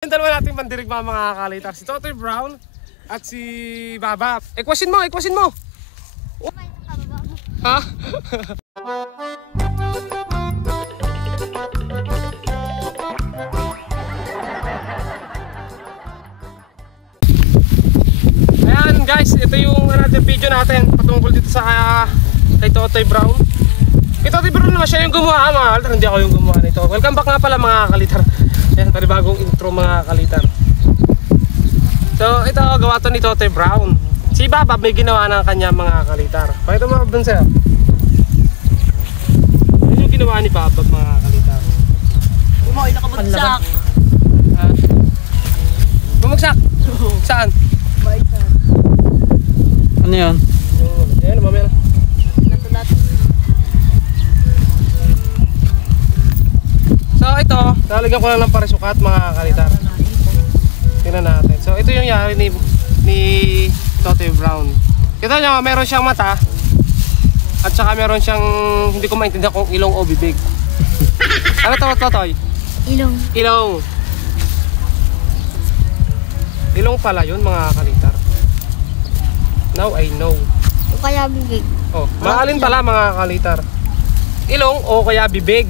Yung dalawa nating pandirigma mga kalitar, si Totoy Brown at si Baba. Ikwasin mo, ikwasin mo. Ha? Ayan guys, ito yung another video natin patungkol dito sa kay Totoy Brown. Kay Totoy Brown naman siya yung gumawa mga kalitar, hindi ako yung gumawa nito. Welcome back nga pala mga kalitar. Ayan, panibagong intro mga kalitar. So ito, gawa to ni Totoy Brown. Si Baba may ginawa ng kanya mga kalitar. Pakita mo dun sa'yo. Ano yung ginawa ni Baba mga kalitar? Bumoy na kabagsak. Ha? Bumagsak? Saan? Baitan. Ano yun? Ayan, mamaya na. Nato-nato. So ito, lalagyan ko lang ng parisukat mga kalitar. Tingnan natin. So ito yung yari ni Totoy Brown. Kita nyo, meron siyang mata. At saka meron siyang, hindi ko maintindihan kung ilong o bibig. Ano to, Totoy? Ilong. Ilong. Ilong pala yun mga kalitar. Now I know. O kaya bibig. Oh, maalin pala mga kalitar. Ilong o kaya bibig.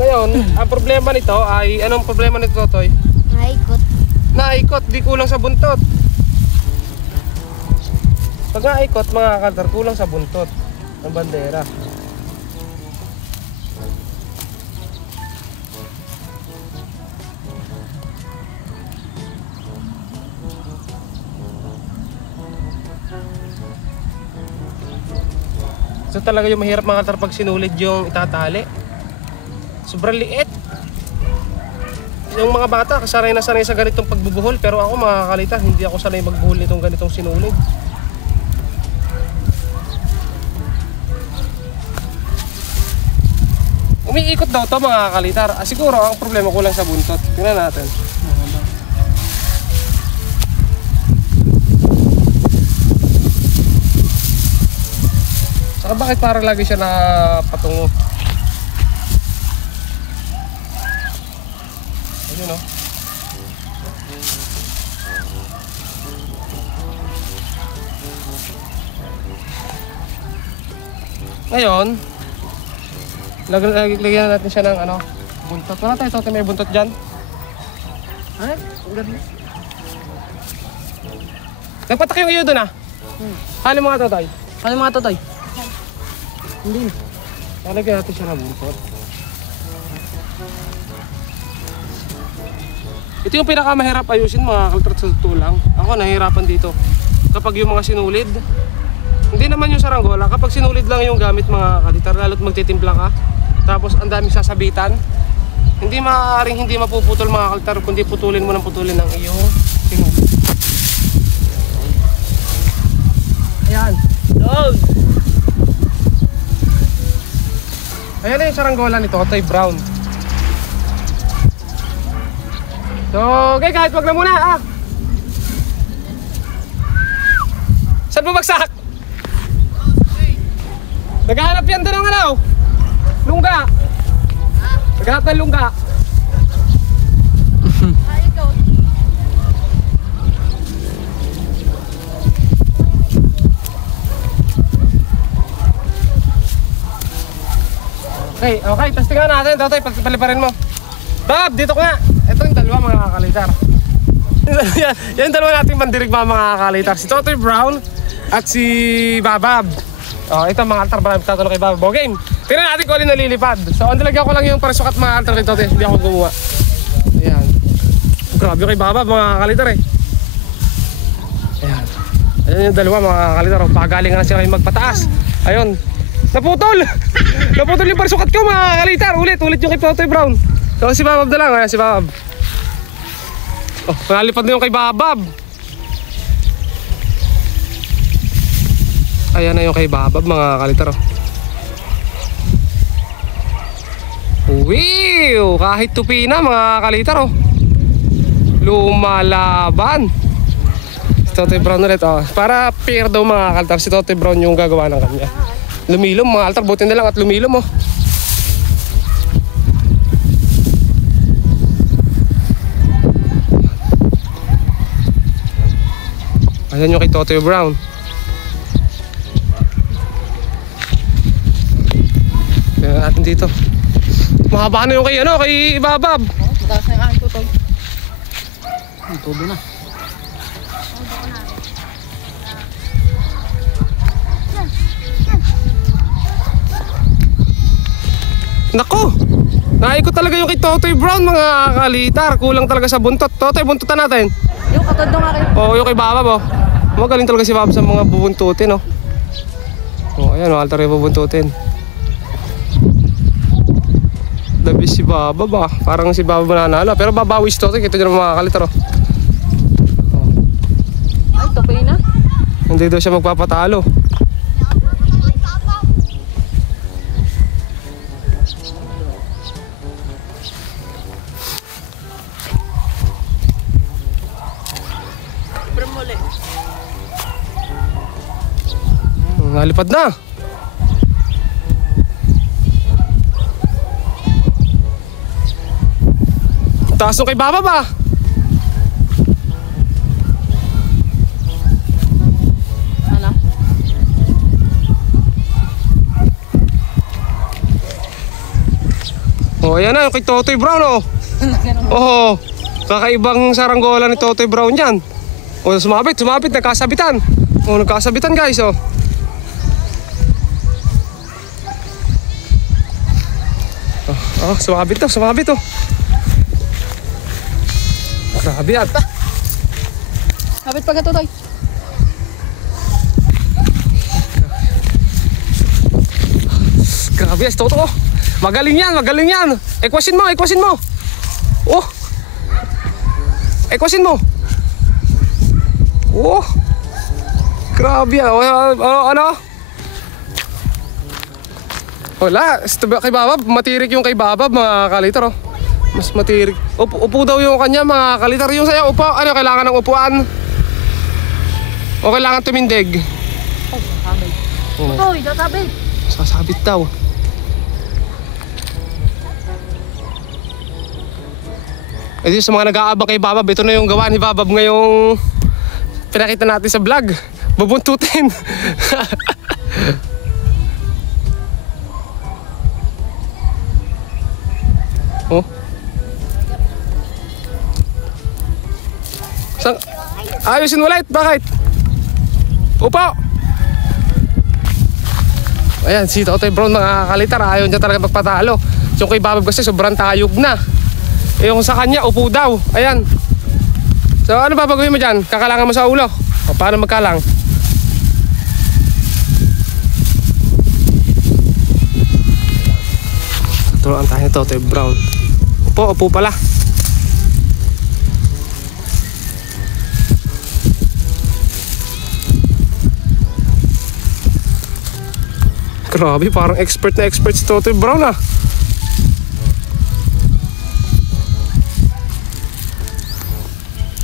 Ngayon, ang problema nito ay, anong problema nito, Totoy? Naikot. Naikot, di kulang sa buntot. Pag naikot mga kalitar, kulang sa buntot ng bandera. So talaga yung mahirap mga kalitar pag sinulid yung itatali. Sobrang liit. Yung mga bata, sanay na sanay sa ganitong pagbubuhol. Pero ako mga kalitar, hindi ako sanay magbuhol nitong ganitong sinulid. Umiikot daw to mga kalitar. Siguro ang problema kulang sa buntot. Tingnan natin. Saka bakit parang lagi siya napatungo? Ayun o. Ngayon, lagyan natin siya ng ano, buntot. Wala tayo, Totoy, may buntot dyan. Ay, ganda. Nagpatak yung iyo doon ah. Halin mga Totoy. Ano mga Totoy? Hindi. Lalagyan natin siya ng buntot. Ito yung pinakamahirap ayusin mga kalitar sa totoo lang. Ako nahihirapan dito. Kapag yung mga sinulid, hindi naman yung saranggola. Kapag sinulid lang yung gamit mga kalitar, lalo't magtitimpla ka. Tapos ang daming sasabitan. Hindi maaaring hindi mapuputol mga kalitar, kundi putulin mo ng putulin ng iyong sinulid. Ayan. Dog! Ayan na yung saranggola ni Totoy Brown. So, okay, kahit wag na muna ah. Saan bumagsak? Naghahanap yan doon ng ano? Lungga. Naghahanap ng lungga. Okay, tapos tingnan natin. Totoy, paliparin mo. Bob, dito ko nga. Ito yung dalawa mga kalitar. Yan yung dalawa nating pandirigma mga kalitar. Si Totoy Brown at si Babab. Oh, ito mga kalitar, marami tatanong kay Babab. Okay, tingnan natin kung alin nalilipad. So, nilagyan ko lang yung parisukat mga kalitar kay Totoy. Hindi ako gumawa. Ayan. Grabe kay Babab mga kalitar eh. Ayan. Ayan yung dalawa mga kalitar. Pagalingan na sila yung magpataas. Ayun. Naputol! Naputol yung parisukat ko mga kalitar. Ulit yung kay Totoy Brown. So si Babab na lang, ayan si Babab. Oh, nalipad na yung kay Babab. Ayan na yung kay Babab mga kalitar. Wow! Kahit tupi na mga kalitar oh. Lumalaban. Si Totoy Brown ulit oh. Para fair daw mga kalitar, si Totoy Brown yung gagawa ng kanya. Lumilom mga kalitar, buti na lang at lumilom oh. Yan yung kay Totoy Brown. Tingnan natin dito. Mahaba na yung kay Babab. Mataas na yung aking tutoy. Ang tubo na. Nako! Naikot talaga yung kay Totoy Brown mga kalitar. Kulang talaga sa buntot. Totoy, buntutan natin. Yung katod ng aking. Oo, yung kay Babab oh. Magaling talaga si Babab sa mga bubuntutin oh. Oh, ayan oh, altar yung bubuntutin. The best si Babab ah. Parang si Babab nanalo. Pero babawi si Totoy. Ito nyo mga kalitar oh. Ay, tupoy na. Hindi daw siya magpapatalo. Nalipad na. Taas nung kay Babab ah. Ano? Oh, ayan na yung kay Totoy Brown oh. Oh, kakaibang saranggola ni Totoy Brown yan. Oh, sumabit, nagkasabitan. Oh, nagkasabitan guys oh. Oh, sumabit to. Grabe yan. Kapit pa ka tutoy. Grabe yan, Toto. Magaling yan. Ekwasin mo. Oh. Ekwasin mo. Oh. Grabe yan. Ano? Wala. Kay Babab, matirik yung kay Babab mga kalitar oh. Mas matirik. Upo daw yung kanya mga kalitar. Yung sa'yo, upo. Ano, kailangan ng upuan? O kailangan tumindig? Tutoy, tatapit. Sasabit daw. Eh di sa mga nag-aabang kay Babab, ito na yung gawa ni Babab ngayong pinakita natin sa vlog. Bubuntutin. Oh. Ayusin mo light, bakit? Upo! Ayan, si Totoy Brown mga kalitar, ayaw niya talaga magpatalo. Yung kay Babab kasi sobrang tayog na. Yung sa kanya, upo daw. Ayan. So ano babagawin mo dyan? Kakalangan mo sa ulo. O, paano magkalang? Turuan tayo ni Totoy Brown. Upo pala. Grabe, parang expert si Totoy Brown ah.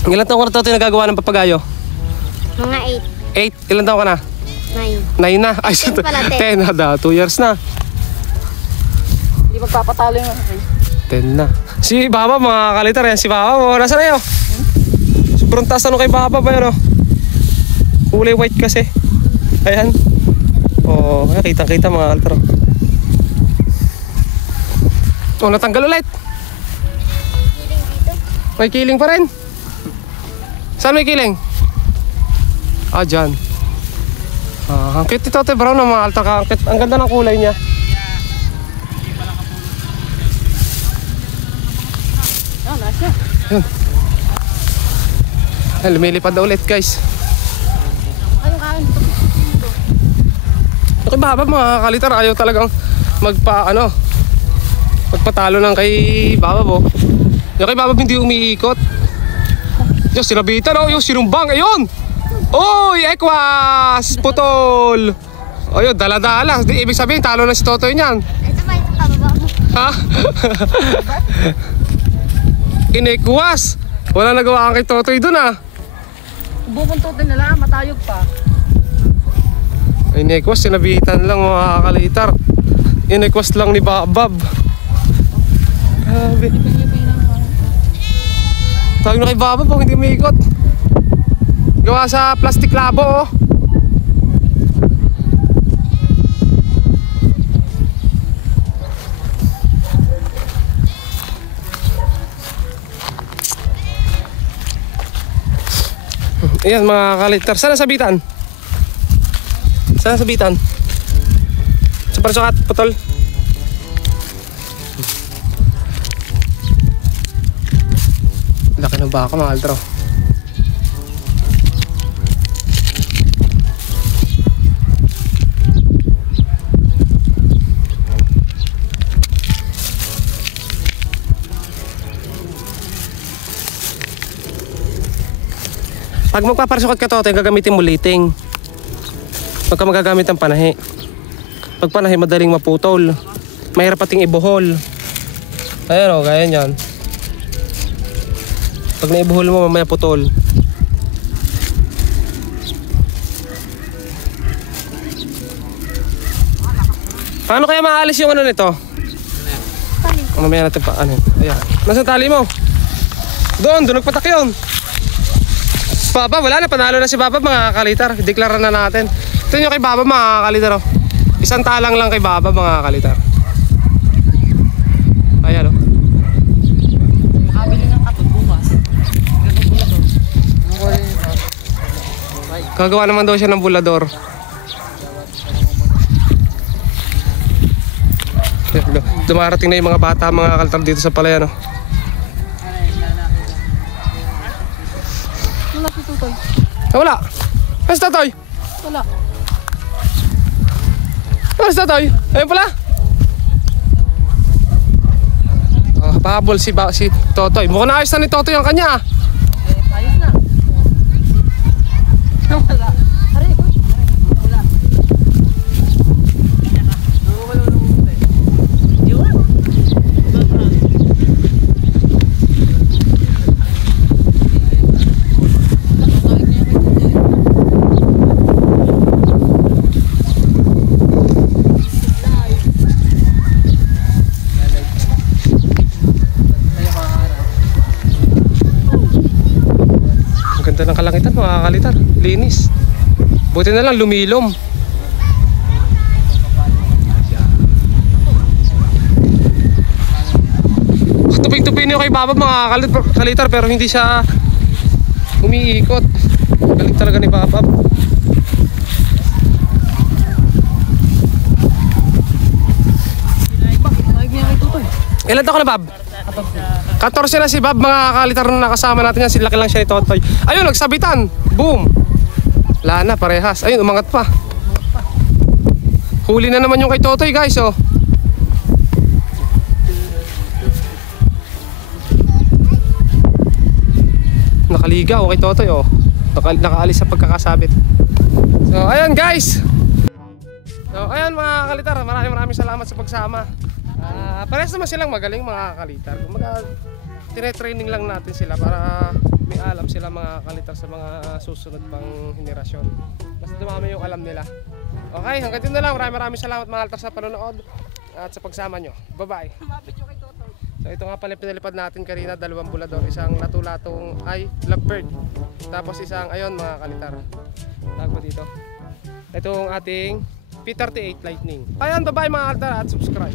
Ilan taon ka na Totoy nagagawa ng papagayo? Mga 8. Ilan taon ka na? 8, 9 na. Ay, 10 pala, 10 na daw. 2 years na. Hindi magpapatalo yung aking. 10 na. Si Babab mga kalitar yan. Si Babab, oh, nasa na yun? Sobrang taas na kay Babab. Ayan, oh. Kulay white kasi. Ayan. Oh, kitang-kita mga kalitar. Oh, natanggal ulit. May kiling pa rin. Saan may kiling? Ah, dyan. Ah, ang cute ito, Totoy Brown na mga altar ka. Ang ganda ng kulay niya. Oh, nasa. Ay, lumilipad na ulit guys. Ayun kain. Yung kay Babab mga kalitar, ayaw talagang magpatalo ng kay Babab oh. Yung kay Babab hindi umiikot. Yung sinabitan oh, yung sinumbang, ayun! Oy, ekwas! Putol! O yun, dala-dala. Ibig sabihin, talo na si Totoy niyan. Ito ba ito pababa mo? Ha? Inekwas! Wala nagawa kay Totoy dun ah. Bubuntutin nila, matayog pa. Inekwas, sinabitan lang mga kalitar. Inekwas lang ni Babab. Grabe. Tawag na kay Babab, hindi umiikot. Gawa sa plastic labo oh. Ayan mga kalitar. Sana sabitan? Sana sabitan? Sa parasukat, putol. Laki ng baka mga altro. Pag magpaparasukat ka to, gagamitin mo liting. Pagka magagamit ng panahi. Pag panahi, madaling maputol. Mahirap pating ibuhol. Ayan o, gaya yan. Pag naibuhol mo, mamaya putol. Paano kaya maalis yung ano nito? Mamaya natin pa, ano? Ayan. Nasaan tali mo? Doon nagpatak yun. Baba, wala na, panalo na si Baba mga kalitar. Deklara na natin. Ito nyo kay Baba mga kalitar oh. Isang talang lang kay Baba mga kalitar. Ayan oh. Makabili ng katot bukas. Gagawa naman daw siya ng bulador. Dumarating na yung mga bata mga kalitar dito sa palayan oh. Wala si Tutoy. Wala. Ano si Totoy? Wala. Ano si Totoy? Ayun pala. Oh, pahabol si Totoy. Mukhang naayos na ni Totoy ang kanya ah. Ayos na. Wala. Aray, wala. Ganda ng kalangitan mga kalitar. Linis. Buti na lang lumilom. Tuping-tupin niyo kay Baba mga kalitar pero hindi siya umiikot. Galing talaga ni Baba. Ilan taon ka na, Bab? 14 na si Bab mga kalitar na nakasama natin yan. Silaki lang siya ni Totoy. Ayun, nagsabitan. Boom. Wala na, parehas. Ayun, umangat pa. Huli na naman yung kay Totoy guys oh. Nakaligaw kay Totoy oh. Nakaalis sa pagkakasabit. So ayan guys. So ayan mga kalitar, maraming salamat sa pagsama. Parehas naman silang magaling mga kalitar. Kumaga tine-training lang natin sila para may alam sila mga kalitar sa mga susunod pang henerasyon. Basta dumami yung alam nila. Okay, hanggang dito na lang. Maraming salamat mga kalitar sa panonood at sa pagsama nyo. Bye-bye. So ito nga pala pinalipad natin kanina, 2 bulador, isang latu-latong ay lovebird. Tapos isang ayon mga kalitar. Tawag mo dito. Itong ating P38 Lightning. Ayan, bye-bye mga kalitar at subscribe.